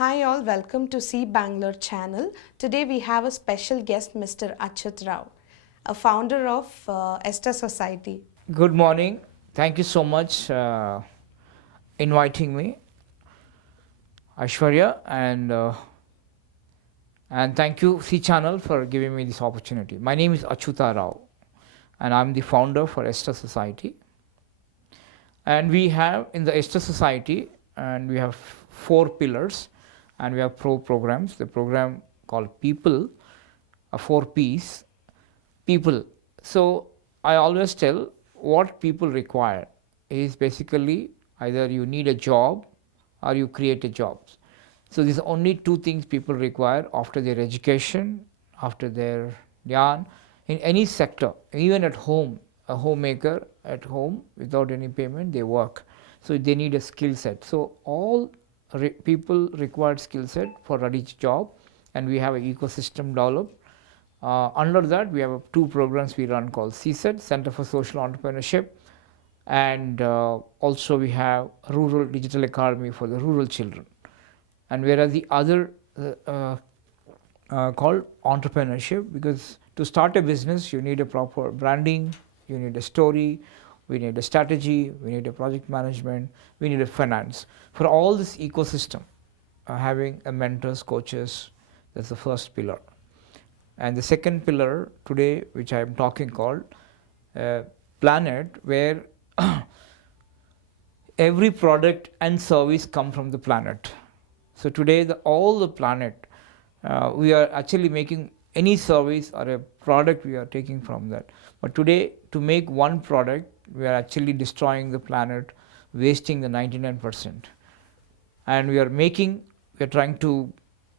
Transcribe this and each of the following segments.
Hi all, welcome to Cbangalore channel. Today we have a special guest, Mr. Atchuth Rao, a founder of ESTAH Society. Good morning. Thank you so much inviting me, Aishwarya, and thank you C Channel for giving me this opportunity. My name is Atchuth Rao, and I'm the founder for ESTAH Society. And we have in the ESTAH Society, and we have 4 pillars, and we have programs. The program called People, 4 P's, people. So I always tell what people require is basically either you need a job or you create a job. So these are only 2 things people require after their education, after their yarn, in any sector, even at home. A homemaker at home without any payment, they work. So they need a skill set. So all people require skill set for each job, and we have an ecosystem developed. Under that, we have 2 programs we run called CSET, Center for Social Entrepreneurship, and also we have Rural Digital Academy for the rural children. And whereas the other called entrepreneurship, because to start a business, you need a proper branding, you need a story, we need a strategy, we need a project management, we need a finance. For all this ecosystem, having a mentors, coaches, that's the first pillar. And the second pillar today, which I am talking called planet, where every product and service come from the planet. So today, all the planet, we are actually making any service or a product we are taking from that. But today, to make one product, we are actually destroying the planet, wasting the 99%. And we are trying to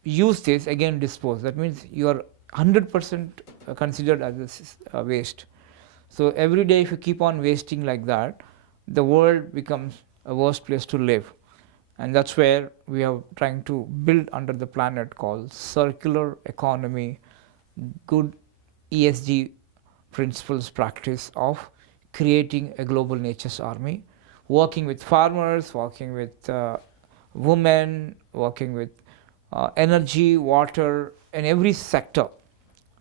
use this, again dispose. That means you are 100% considered as a waste. So every day if you keep on wasting like that, the world becomes a worse place to live. And that's where we are trying to build under the planet called circular economy, good ESG principles practice of creating a global nature's army, working with farmers, working with women, working with energy, water, in every sector,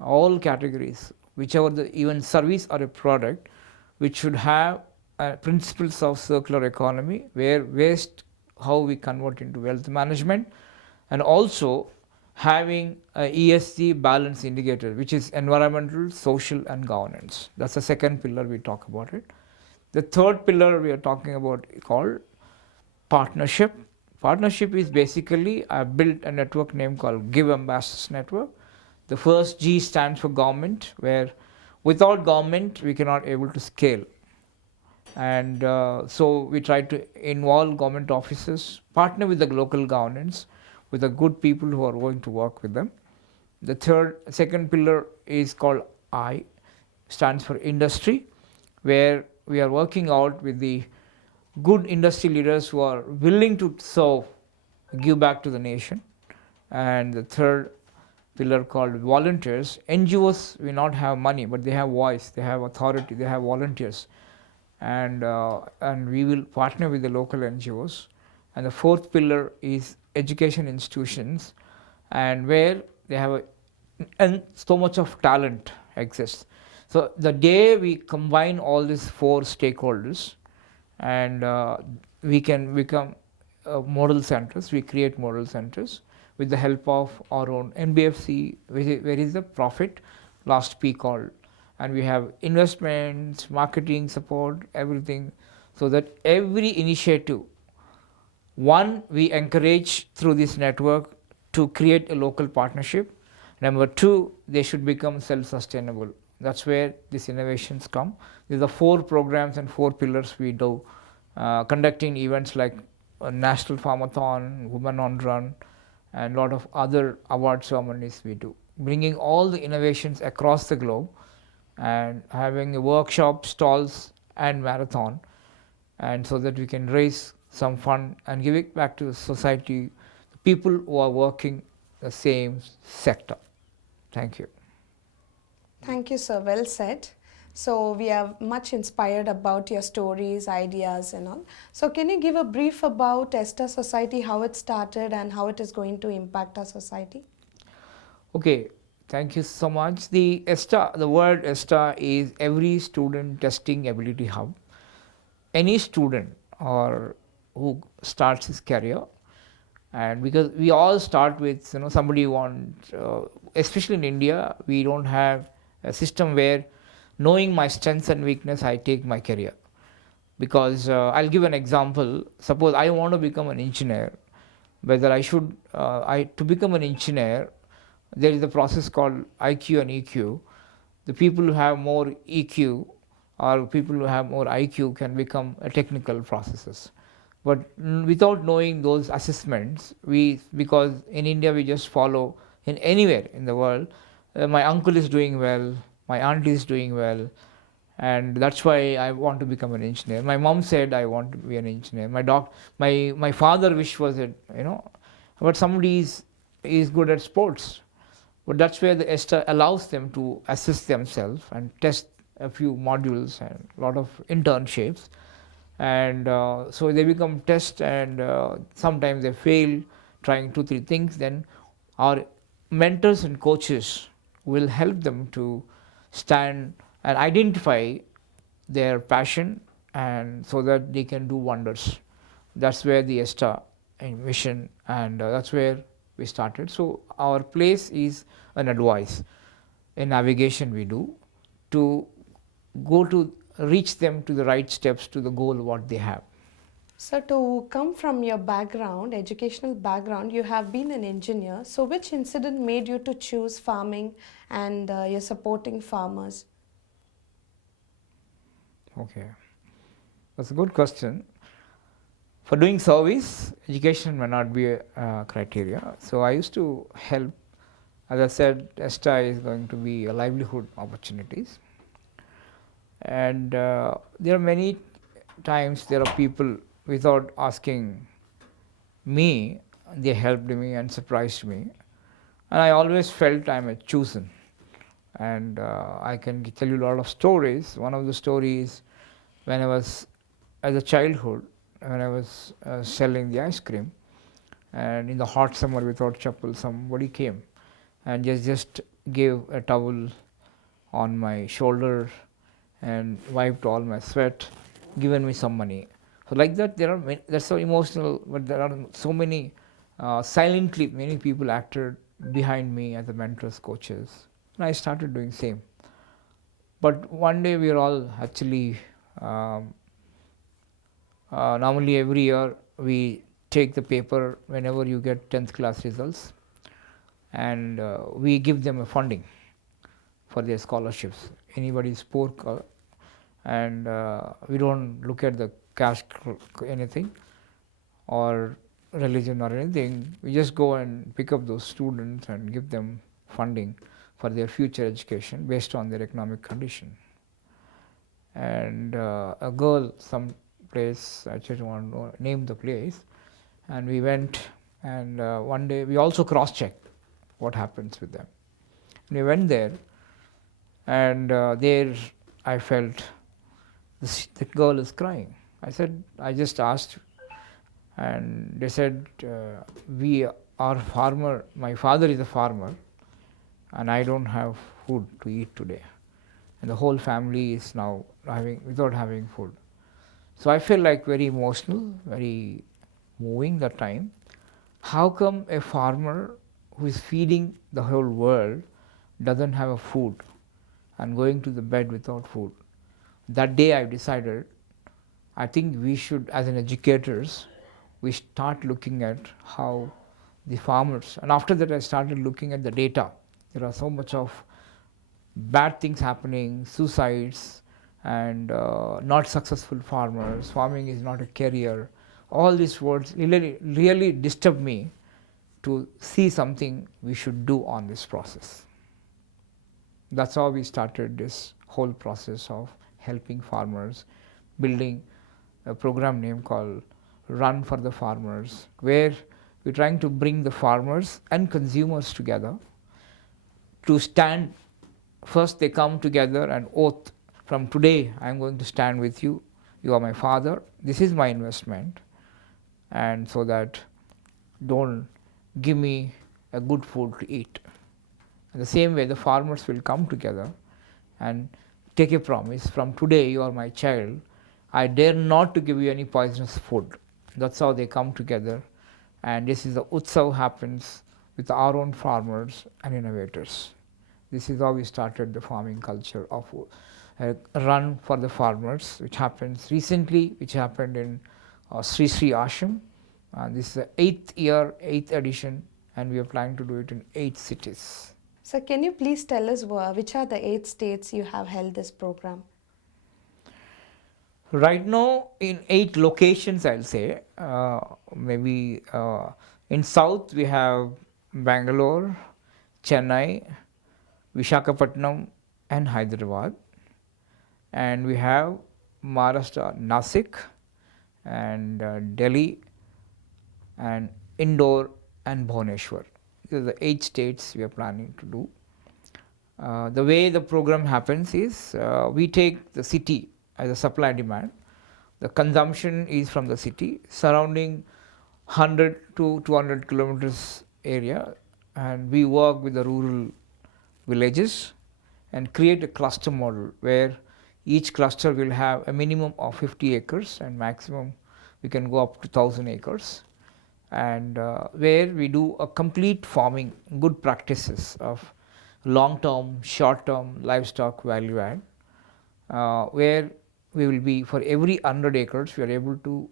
all categories, whichever the even service or a product, which should have principles of circular economy, where waste, how we convert into wealth management, and also having a ESG balance indicator, which is environmental, social, and governance. That's the second pillar we talk about it. The third pillar we are talking about called partnership. Partnership is basically, I built a network name called Give Ambassadors Network. The first G stands for government, where without government we cannot able to scale. And so we try to involve government offices, partner with the local governance, with the good people who are going to work with them. The second pillar is called I, stands for industry, where we are working out with the good industry leaders who are willing to serve, give back to the nation. And the third pillar called volunteers. NGOs will not have money, but they have voice, they have authority, they have volunteers. And we will partner with the local NGOs. And the fourth pillar is education institutions, and where they have and so much of talent exists. So the day we combine all these 4 stakeholders, and we can become model centers, we create model centers with the help of our own NBFC, where is the profit, last P called. And we have investments, marketing support, everything, so that every initiative, one, we encourage through this network to create a local partnership. Number 2, they should become self-sustainable. That's where these innovations come. These are 4 programs and 4 pillars we do, conducting events like a National Farmathon, Women on Run, and a lot of other award ceremonies we do, bringing all the innovations across the globe, and having a workshop, stalls, and marathon, and so that we can raise some fund and give it back to the society, the people who are working the same sector. Thank you. Thank you, sir. Well said. So we are much inspired about your stories, ideas, and all. So can you give a brief about ESTA Society, how it started, and how it is going to impact our society? Okay, thank you so much. The ESTA, the word ESTA is Every Student Testing Ability Hub. Any student or who starts his career, and because we all start with somebody want, especially in India, we don't have a system where knowing my strengths and weakness I take my career. Because I'll give an example. Suppose I want to become an engineer, whether I should I to become an engineer, there is a process called IQ and EQ. The people who have more EQ or people who have more IQ can become a technical processes. But without knowing those assessments, because in India we just follow in anywhere in the world, my uncle is doing well, my aunt is doing well, and that's why I want to become an engineer. My mom said I want to be an engineer. My father wish was it, but somebody is good at sports. But that's where the ESTA allows them to assess themselves and test a few modules and a lot of internships. And so they become test, and sometimes they fail trying 2 3 things. Then our mentors and coaches will help them to stand and identify their passion, and so that they can do wonders. That's where the ESTA mission, and that's where we started. So our place is an advice, a navigation we do to go to reach them to the right steps to the goal what they have. So to come from your background, educational background, you have been an engineer. So which incident made you to choose farming and you're supporting farmers? Okay, that's a good question. For doing service, education may not be a criteria. So I used to help. As I said, ESTA is going to be a livelihood opportunities, and there are many times there are people without asking me, they helped me and surprised me, and I always felt I'm a chosen. And I can tell you a lot of stories. One of the stories, when I was as a childhood, when I was selling the ice cream, and in the hot summer without chapel, somebody came and just gave a towel on my shoulder and wiped all my sweat, given me some money. So like that, there are many, that's so emotional. But there are so many silently. Many people acted behind me as the mentors, coaches, and I started doing same. But one day we are all actually um, normally every year we take the paper whenever you get 10th class results, and we give them a funding for their scholarships. Anybody is poor, and we don't look at the caste anything or religion or anything. We just go and pick up those students and give them funding for their future education based on their economic condition. And a girl, some place, I just want to name the place, and we went, and one day we also cross-checked what happens with them. And we went there, and there I felt the girl is crying. I said, I just asked, and they said, we are farmer, my father is a farmer, and I don't have food to eat today. And the whole family is now without having food. So I felt like very emotional, very moving that time. How come a farmer who is feeding the whole world doesn't have a food and going to the bed without food? That day I decided, I think we should, as an educators, we start looking at how the farmers, and after that I started looking at the data. There are so much of bad things happening, suicides, and not successful farmers, farming is not a career. All these words really disturbed me to see something we should do on this process. That's how we started this whole process of helping farmers, building a program name called Run for the Farmers, where we're trying to bring the farmers and consumers together to stand. First they come together and oath from today I am going to stand with you. You are my father. This is my investment, and so that don't give me a good food to eat. In the same way, the farmers will come together and take a promise, from today you are my child. I dare not to give you any poisonous food. That's how they come together, and this is the Utsav happens with our own farmers and innovators. This is how we started the farming culture of a run for the farmers, which happens recently, which happened in Sri Sri Ashram. This is the 8th year, 8th edition, and we are planning to do it in 8 cities. So can you please tell us which are the 8 states you have held this program? Right now, in 8 locations, I'll say. Maybe in south we have Bangalore, Chennai, Visakhapatnam, and Hyderabad. And we have Maharashtra, Nasik, and Delhi, and Indore, and Bhubaneswar. These are the 8 states we are planning to do. The way the program happens is we take the city as a supply demand. The consumption is from the city surrounding 100 to 200 kilometers area, and we work with the rural villages and create a cluster model where each cluster will have a minimum of 50 acres and maximum we can go up to 1000 acres, and where we do a complete farming, good practices of long-term, short-term livestock value add, where we will be, for every 100 acres, we are able to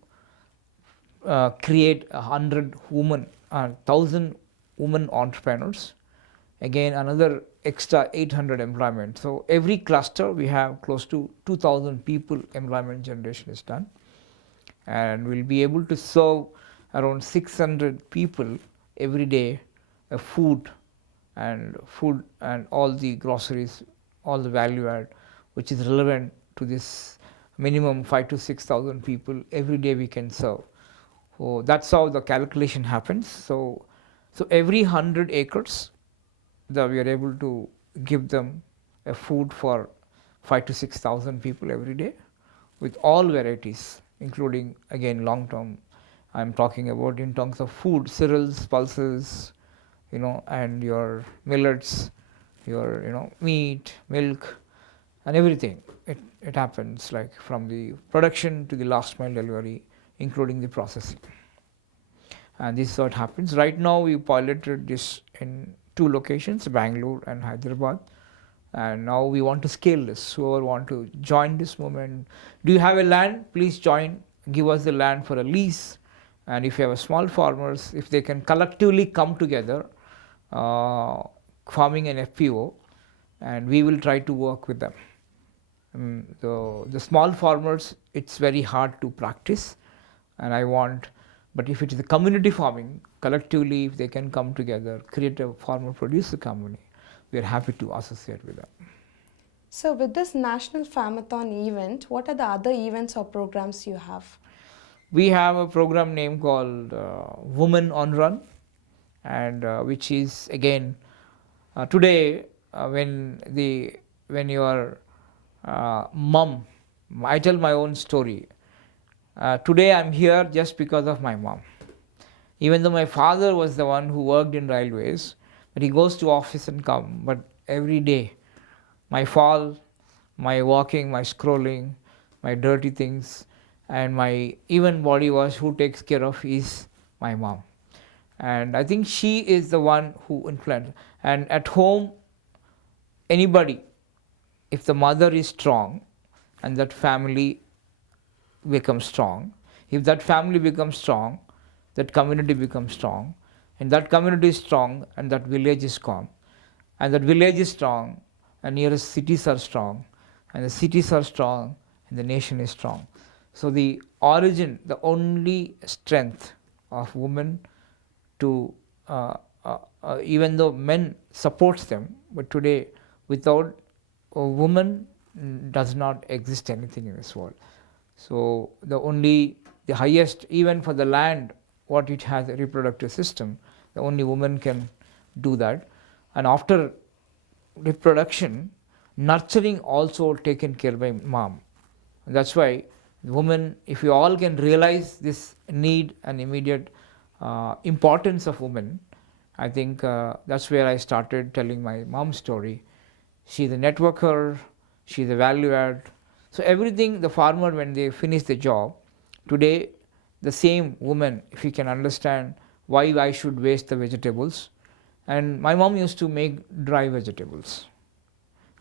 create 100 women, 1000 women entrepreneurs. Again, another extra 800 employment. So every cluster we have close to 2000 people employment generation is done, and we'll be able to serve around 600 people every day food and all the groceries, all the value add which is relevant to this minimum 5 to 6,000 people every day we can serve. So that's how the calculation happens. So every 100 acres we are able to give them a food for 5 to 6,000 people every day with all varieties, including again long term. I'm talking about in terms of food, cereals, pulses, and your millets, your meat, milk, and everything. It happens like from the production to the last mile delivery, including the processing. And this is what happens. Right now we piloted this in 2 locations, Bangalore and Hyderabad, and now we want to scale this. Whoever want to join this movement, do you have a land? Please join, give us the land for a lease. And if you have a small farmers, if they can collectively come together, forming an FPO, and we will try to work with them. The small farmers, it's very hard to practice, and but if it is a community farming, collectively if they can come together, create a farmer producer company, we are happy to associate with them. So with this National Farmathon event, what are the other events or programs you have? We have a program name called Women on Run, and which is again today when your mom, I tell my own story. Today I'm here just because of my mom. Even though my father was the one who worked in railways, but he goes to office and come. But every day, my fall, my walking, my scrolling, my dirty things, and my even body wash, who takes care of is my mom. And I think she is the one who influenced. And at home, anybody, if the mother is strong and that family becomes strong, if that family becomes strong, that community becomes strong, and that community is strong and that village is calm, and that village is strong and nearest cities are strong, and the cities are strong and the nation is strong. So the origin, the only strength of women to even though men supports them, but today without a woman does not exist anything in this world. So the highest, even for the land, what it has a reproductive system, the only woman can do that. And after reproduction, nurturing also taken care by mom. That's why women, if we all can realize this need and immediate importance of women, I think that's where I started telling my mom's story. She's a networker, she's a value add. So everything the farmer, when they finish the job, today the same woman, if you can understand why I should waste the vegetables. And my mom used to make dry vegetables.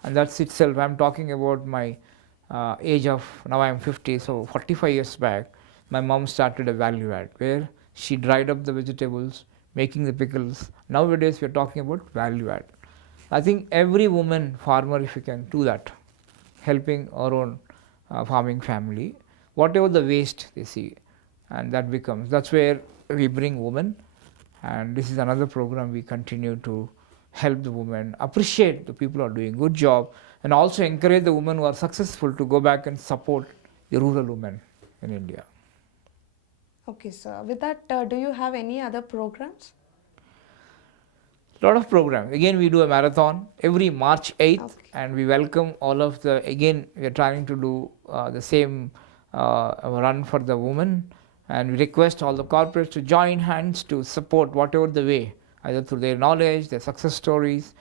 And that's itself, I'm talking about my age of, now I'm 50, so 45 years back, my mom started a value add where she dried up the vegetables, making the pickles. Nowadays we are talking about value add. I think every woman farmer, if you can do that, helping our own farming family, whatever the waste they see, and that becomes, that's where we bring women. And this is another program we continue to help the women, appreciate the people who are doing good job, and also encourage the women who are successful to go back and support the rural women in India. Okay, sir. With that, do you have any other programs? Lot of programs. Again, we do a marathon every March 8th, Okay. and we welcome all of the, again, we are trying to do the same run for the women, and we request all the corporates to join hands to support whatever the way, either through their knowledge, their success stories,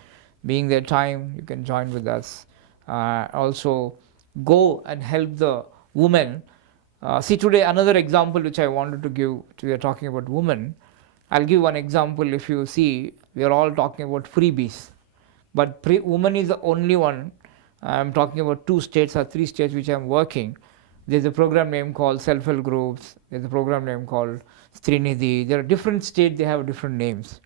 being their time, you can join with us. Also, go and help the women. See, today, another example which I wanted to give, we are talking about women. I'll give one example. If you see, we are all talking about freebies, but women is the only one. I'm talking about 2 states or 3 states which I'm working. There's a program name called self-help groups. There's a program name called Srinidhi. There are different states, they have different names.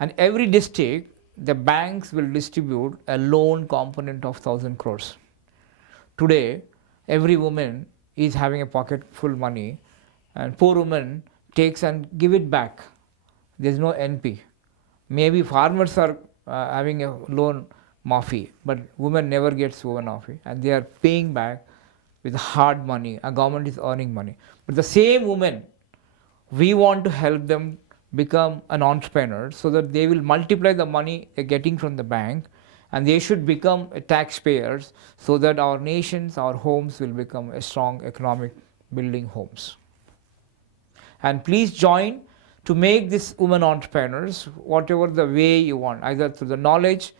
And every district, the banks will distribute a loan component of 1,000 crores. Today, every woman is having a pocket full money, and poor woman takes and give it back. There's no NP. Maybe farmers are having a loan mafi, but women never gets loan mafi, and they are paying back with hard money. A government is earning money, but the same women, we want to help them become an entrepreneur so that they will multiply the money they're getting from the bank, and they should become taxpayers so that our nations, our homes will become a strong economic building homes. And please join to make these women entrepreneurs, whatever the way you want, either through the knowledge,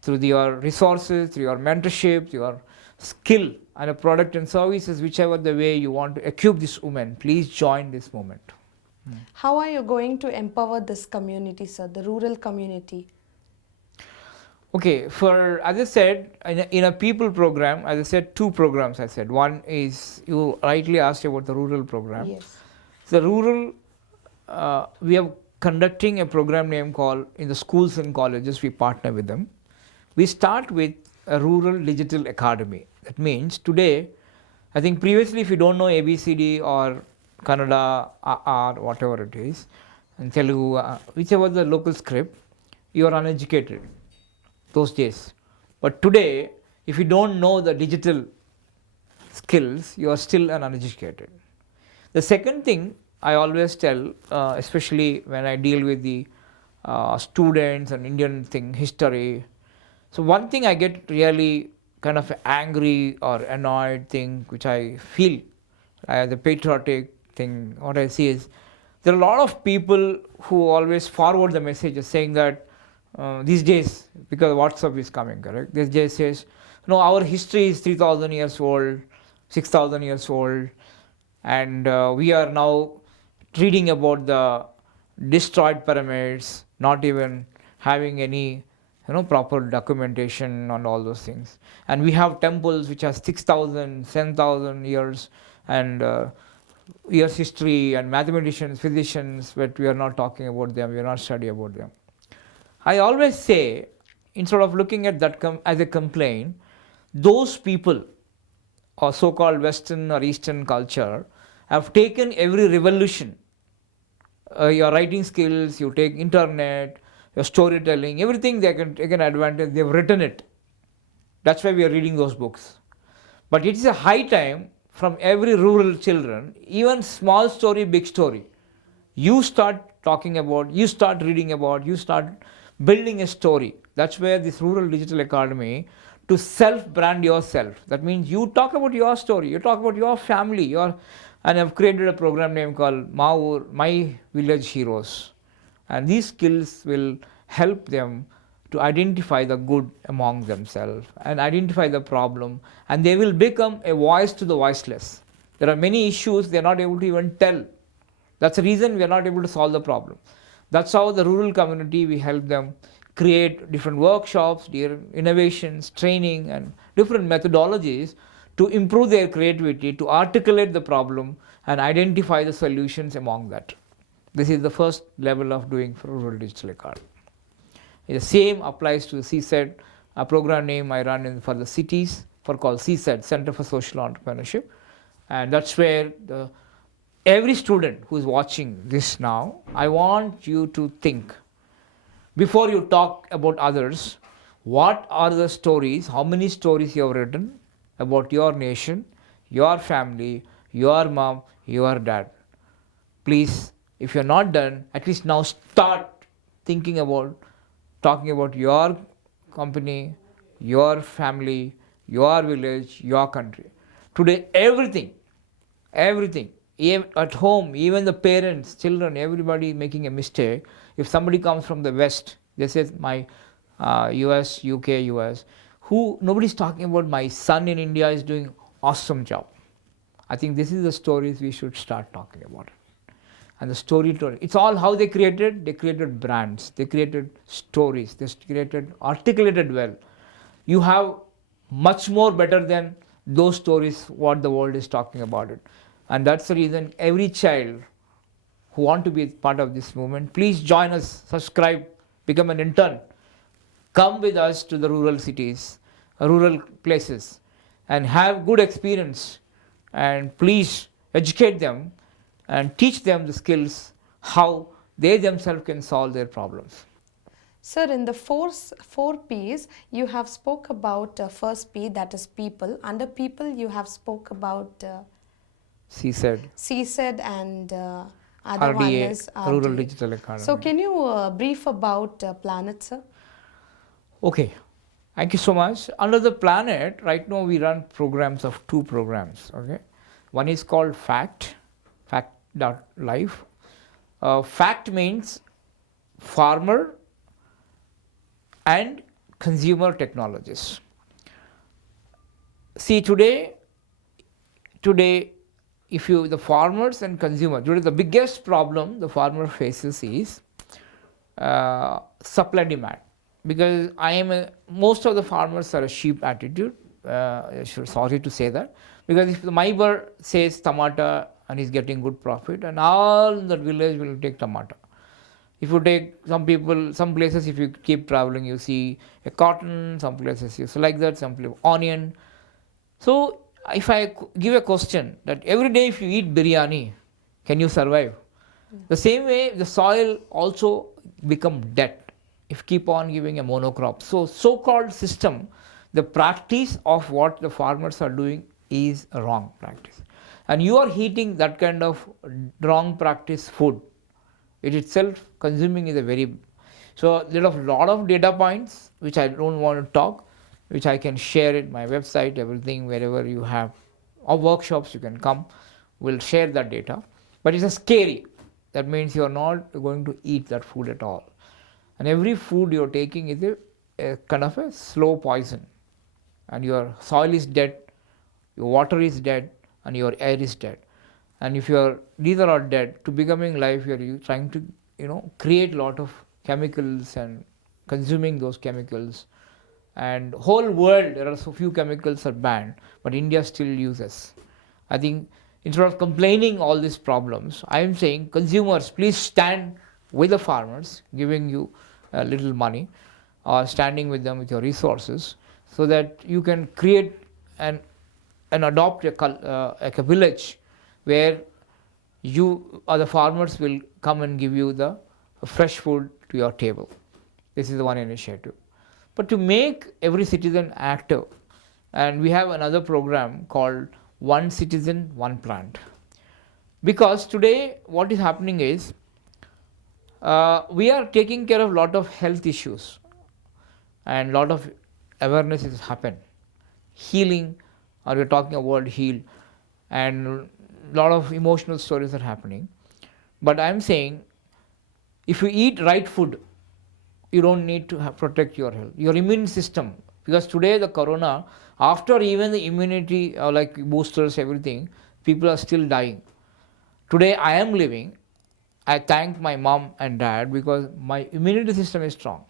through your resources, through your mentorship, your skill and a product and services, whichever the way you want to equip this woman, please join this movement. How are you going to empower this community, sir, the rural community? Okay, as I said, in a people program, as I said, 2 programs I said. One is, you rightly asked about the rural program. Yes. The rural, we are conducting a program name called, in the schools and colleges, we partner with them. We start with a rural digital academy. That means today, I think previously if you don't know ABCD or Kannada or whatever it is, and Telugu, whichever the local script, you are uneducated those days. But today, if you don't know the digital skills, you are still an uneducated. The second thing I always tell, especially when I deal with the students and Indian history. So one thing I get really kind of angry or annoyed thing, which I feel the patriotic thing, what I see is, there are a lot of people who always forward the messages saying that these days, because WhatsApp is coming, correct? These days says, no, our history is 3,000 years old, 6,000 years old, and we are now reading about the destroyed pyramids, not even having any proper documentation on all those things. And we have temples which are 6,000, 7,000 years and years history, and mathematicians, physicians, but we are not talking about them, we are not studying about them. I always say, instead of looking at that as a complaint, those people or so-called Western or Eastern culture have taken every revolution. Your writing skills, you take internet, your storytelling, everything they can take an advantage, they've written it. That's why we are reading those books. But it is a high time from every rural children, even small story, big story, you start talking about, you start reading about, you start building a story. That's where this Rural Digital Academy, to self-brand yourself. That means you talk about your story, you talk about your family, and I've created a program name called My Village Heroes. And these skills will help them to identify the good among themselves and identify the problem, and they will become a voice to the voiceless. There are many issues they are not able to even tell. That's the reason we are not able to solve the problem. That's how the rural community, we help them create different workshops, innovations, training, and different methodologies to improve their creativity, to articulate the problem and identify the solutions among that. This is the first level of doing for rural digital economy. The same applies to the CSET, a program name I run for the cities called CSET, Center for Social Entrepreneurship. And that's where every student who is watching this now, I want you to think, before you talk about others, what are the stories, how many stories you have written about your nation, your family, your mom, your dad. Please, if you're not done, at least now start thinking about talking about your company, your family, your village, your country. Today, everything, even at home, even the parents, children, everybody making a mistake. If somebody comes from the West, they say my US, UK, US, nobody's talking about my son in India is doing awesome job. I think this is the stories we should start talking about. And the storytelling, it's all how they created brands, they created stories, they articulated well. You have much more better than those stories what the world is talking about it. And that's the reason every child who want to be part of this movement, please join us, subscribe, become an intern, come with us to the rural cities, rural places, and have good experience, and please educate them and teach them the skills how they themselves can solve their problems. Sir, in the four P's, you have spoke about first P, that is people. Under people, you have spoke about CSED and other one RDA, is Rural RDA. Digital Economy. So can you brief about Planet, sir? Okay, thank you so much. Under the Planet, right now we run programs of 2 programs. Okay, one is called fact.life. Fact means farmer and consumer technologies. See, today if the farmers and consumers, today the biggest problem the farmer faces is supply demand, because most of the farmers are a sheep attitude. Sorry to say that, because if the neighbor says tomato and he's getting good profit, and all that village will take tomato. If you take some places, if you keep traveling, you see a cotton, some places you see like that, some places onion. So if I give a question that every day if you eat biryani, can you survive? The same way the soil also become dead if keep on giving a monocrop. So-called system, the practice of what the farmers are doing is a wrong practice. And you are eating that kind of wrong practice food. It itself consuming is a very, so there are a lot of data points which I don't want to talk, which I can share in my website, everything, wherever you have or workshops you can come, we'll share that data. But it's a scary, that means you are not going to eat that food at all. And every food you're taking is a kind of a slow poison, and your soil is dead, your water is dead, and your air is dead. And if these are all dead, to becoming life, you're trying to create a lot of chemicals and consuming those chemicals. And whole world, there are so few chemicals are banned, but India still uses. I think instead of complaining all these problems, I am saying consumers, please stand with the farmers, giving you a little money, or standing with them with your resources, so that you can create and adopt a village where you or the farmers will come and give you the fresh food to your table. This is the one initiative. But to make every citizen active, and we have another program called One Citizen, One Plant. Because today what is happening is, we are taking care of a lot of health issues and lot of awareness is happen. Healing, or we're talking about world heal, and a lot of emotional stories are happening. But I'm saying, if you eat right food, you don't need to protect your health, your immune system. Because today the corona, after even the immunity, like boosters, everything, people are still dying. Today I am living. I thank my mom and dad because my immunity system is strong.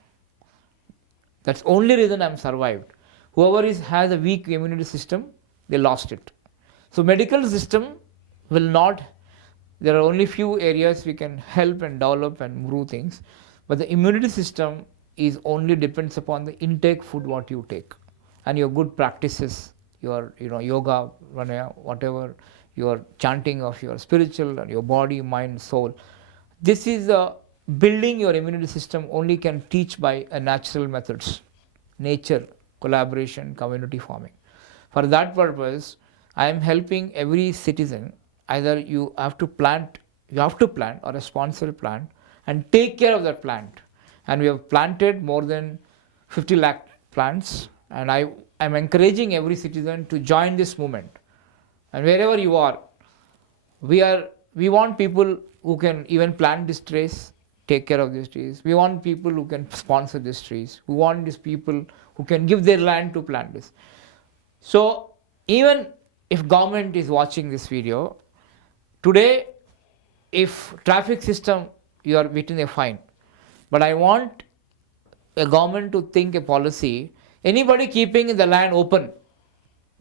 That's the only reason I'm survived. Whoever has a weak immunity system, they lost it. So medical system will not, there are only few areas we can help and develop and improve things, but the immunity system is only depends upon the intake food what you take and your good practices, your yoga, whatever, your chanting of your spiritual and your body, mind, soul. This is building your immunity system only can teach by natural methods, nature, collaboration, community forming. For that purpose, I am helping every citizen. Either you have to plant or a sponsor plant and take care of that plant. And we have planted more than 50 lakh plants, and I am encouraging every citizen to join this movement. And wherever you are, we want people who can even plant these trees, take care of these trees. We want people who can sponsor these trees. We want these people who can give their land to plant this. So even if government is watching this video, today if traffic system you are getting a fine, but I want a government to think a policy, anybody keeping the land open,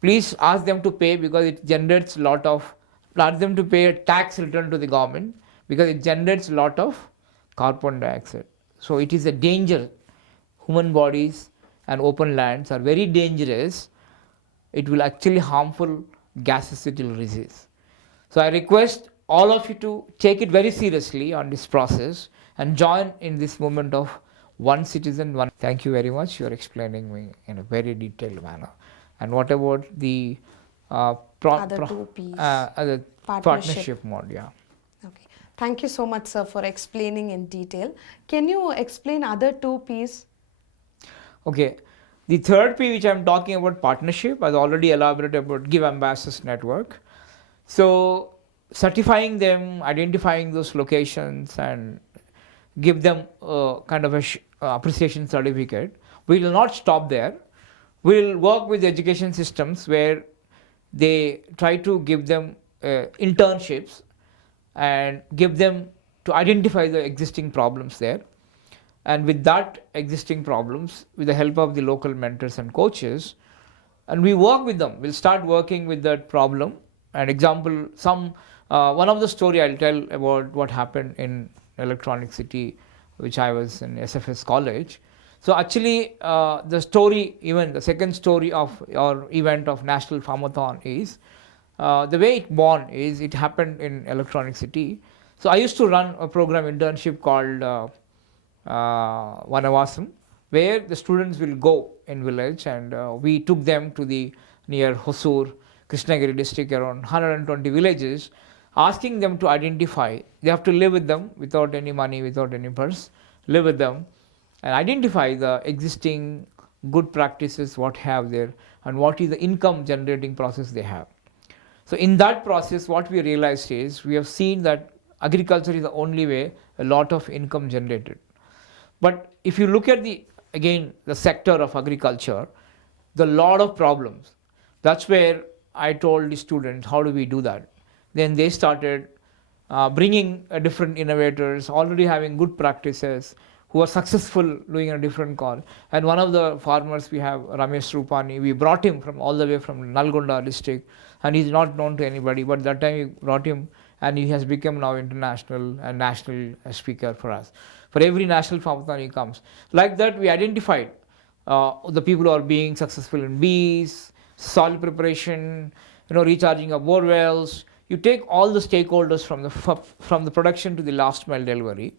please ask them to pay, because it generates ask them to pay a tax return to the government, because it generates a lot of carbon dioxide. So it is a danger. Human bodies and open lands are very dangerous. It will actually harmful gases it will release. So I request all of you to take it very seriously on this process and join in this movement of one citizen, one. Thank you very much. You are explaining me in a very detailed manner. And what about the Other two Ps. other partnership mode? Yeah. Okay. Thank you so much, sir, for explaining in detail. Can you explain other two Ps? Okay. The third P, which I'm talking about, partnership, I've already elaborated about Give Ambassadors Network. So certifying them, identifying those locations, and give them kind of a appreciation certificate. We will not stop there. We will work with the education systems where they try to give them internships and give them to identify the existing problems there. And with that existing problems, with the help of the local mentors and coaches, and we work with them. We'll start working with that problem. An example, one of the story I'll tell about what happened in Electronic City, which I was in SFS college. So actually, the story, even the second story of our event of National Farmathon is, the way it born is, it happened in Electronic City. So I used to run a program internship called Vanavasam, where the students will go in village, and we took them to the near Hosur, Krishnagiri district, around 120 villages, asking them to identify. They have to live with them without any money, without any purse, live with them and identify the existing good practices what have there and what is the income generating process they have. So in that process, what we realized is, we have seen that agriculture is the only way a lot of income generated. But if you look at the sector of agriculture, the lot of problems. That's where I told the students, how do we do that? Then they started bringing different innovators, already having good practices, who are successful doing a different call. And one of the farmers we have, Ramesh Rupani, we brought him from all the way from Nalgonda district, and he's not known to anybody, but that time we brought him, and he has become now international and national speaker for us. For every national farmathon he comes. Like that, we identified the people who are being successful in bees, soil preparation, recharging of bore wells. You take all the stakeholders from the production to the last mile delivery.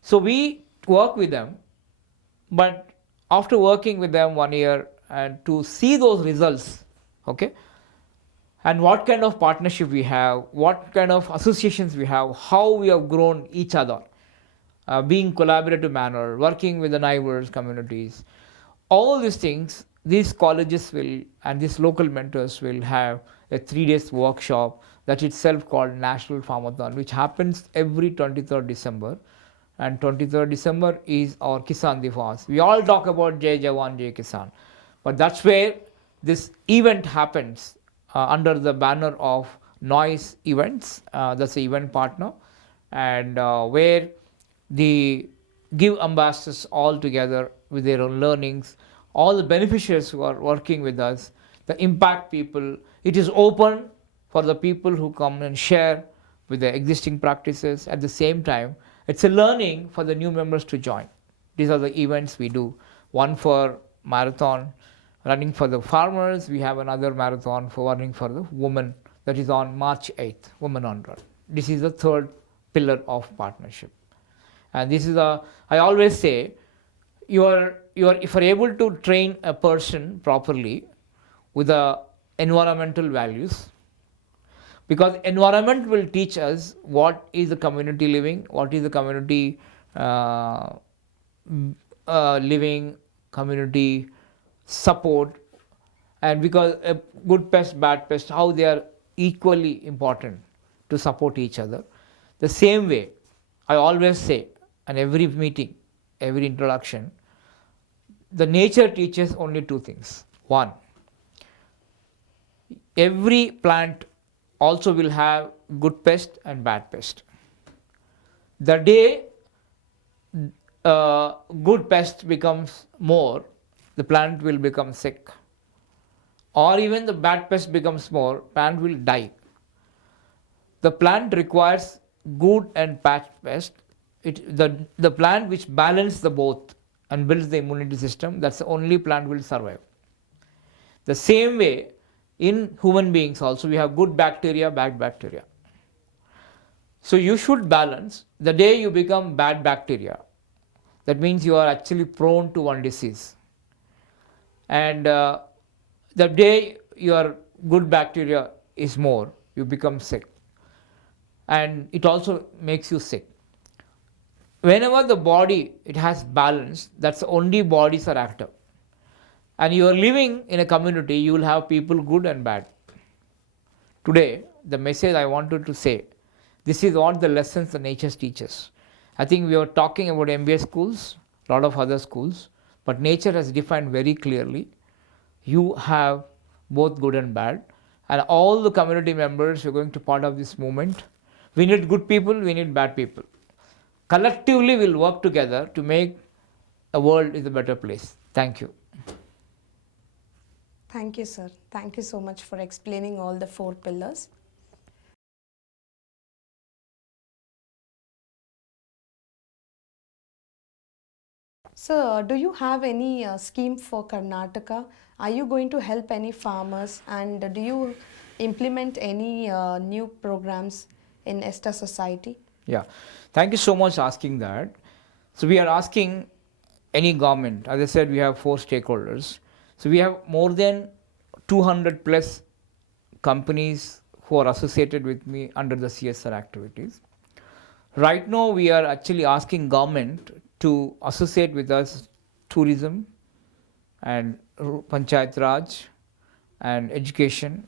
So we work with them, but after working with them 1 year and to see those results, okay, and what kind of partnership we have, what kind of associations we have, how we have grown each other, being collaborative manner, working with the neighbors, communities, all these things these colleges will and these local mentors will have a 3 days workshop that itself called National Farmathon, which happens every 23rd December. And 23rd December is our Kisan Divas. We all talk about Jai Jawan, Jai Kisan. But that's where this event happens under the banner of Noise Events. That's the event partner. And where the give ambassadors all together with their own learnings, all the beneficiaries who are working with us, the impact people. It is open for the people who come and share with the existing practices. At the same time, it's a learning for the new members to join. These are the events we do. One for marathon, running for the farmers. We have another marathon for running for the women. That is on March 8th, Women on Run. This is the third pillar of partnership. And this is I always say, if you're able to train a person properly with the environmental values, because environment will teach us what is the community living, what is the community living, community support, and because a good pest, bad pest, how they are equally important to support each other. The same way, I always say, and every meeting, every introduction, the nature teaches only two things. One, every plant also will have good pest and bad pest. The day good pest becomes more, the plant will become sick. Or even the bad pest becomes more, plant will die. The plant requires good and bad pest. The plant which balances the both and builds the immunity system, that's the only plant will survive. The same way, in human beings also, we have good bacteria, bad bacteria. So you should balance. The day you become bad bacteria, that means you are actually prone to one disease. And the day your good bacteria is more, you become sick. And it also makes you sick. Whenever the body, it has balance, that's the only bodies are active. And you are living in a community, you will have people good and bad. Today, the message I wanted to say, this is what the lessons the nature teaches. I think we were talking about MBA schools, a lot of other schools, but nature has defined very clearly, you have both good and bad. And all the community members who are going to part of this movement, we need good people, we need bad people. Collectively, we'll work together to make a world is a better place. Thank you. Thank you, sir. Thank you so much for explaining all the 4 pillars. So, do you have any scheme for Karnataka? Are you going to help any farmers, and do you implement any new programs in ESTAH society? Yeah, thank you so much asking that. So we are asking any government. As I said, we have 4 stakeholders. So we have more than 200 plus companies who are associated with me under the CSR activities. Right now, we are actually asking government to associate with us tourism and Panchayat Raj and education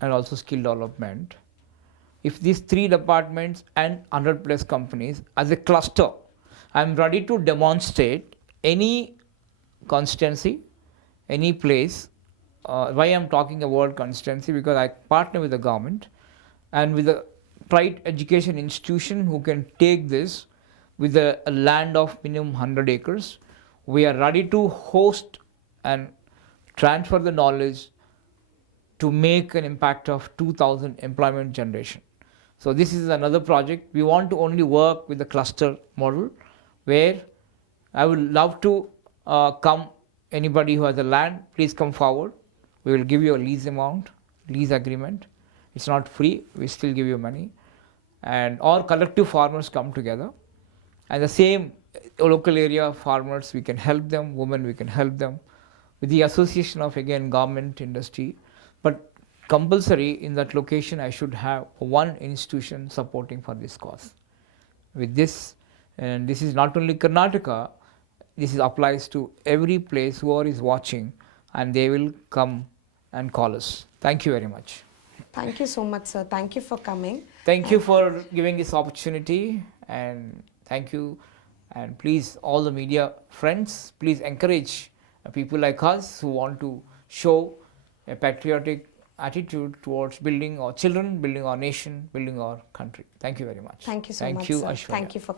and also skill development. If these 3 departments and 100 plus companies as a cluster, I am ready to demonstrate any constituency, any place. Why I am talking about constituency? Because I partner with the government and with the private education institution who can take this with a land of minimum 100 acres. We are ready to host and transfer the knowledge to make an impact of 2,000 employment generation. So this is another project. We want to only work with the cluster model where I would love to come, anybody who has a land, please come forward. We will give you a lease amount, lease agreement. It's not free, we still give you money. And all collective farmers come together. And the same local area farmers, we can help them, women, we can help them. With the association of, again, government, industry. But compulsory in that location, I should have one institution supporting for this cause. With this, and this is not only Karnataka, this applies to every place whoever is watching. and they will come and call us. Thank you very much. Thank you so much, sir. Thank you for coming. Thank you for giving this opportunity, and thank you. And please, all the media friends, please encourage people like us who want to show a patriotic attitude towards building our children, building our nation, building our country. Thank you very much. Thank you so Thank much, you, sir. Aishwarya. Thank you for coming.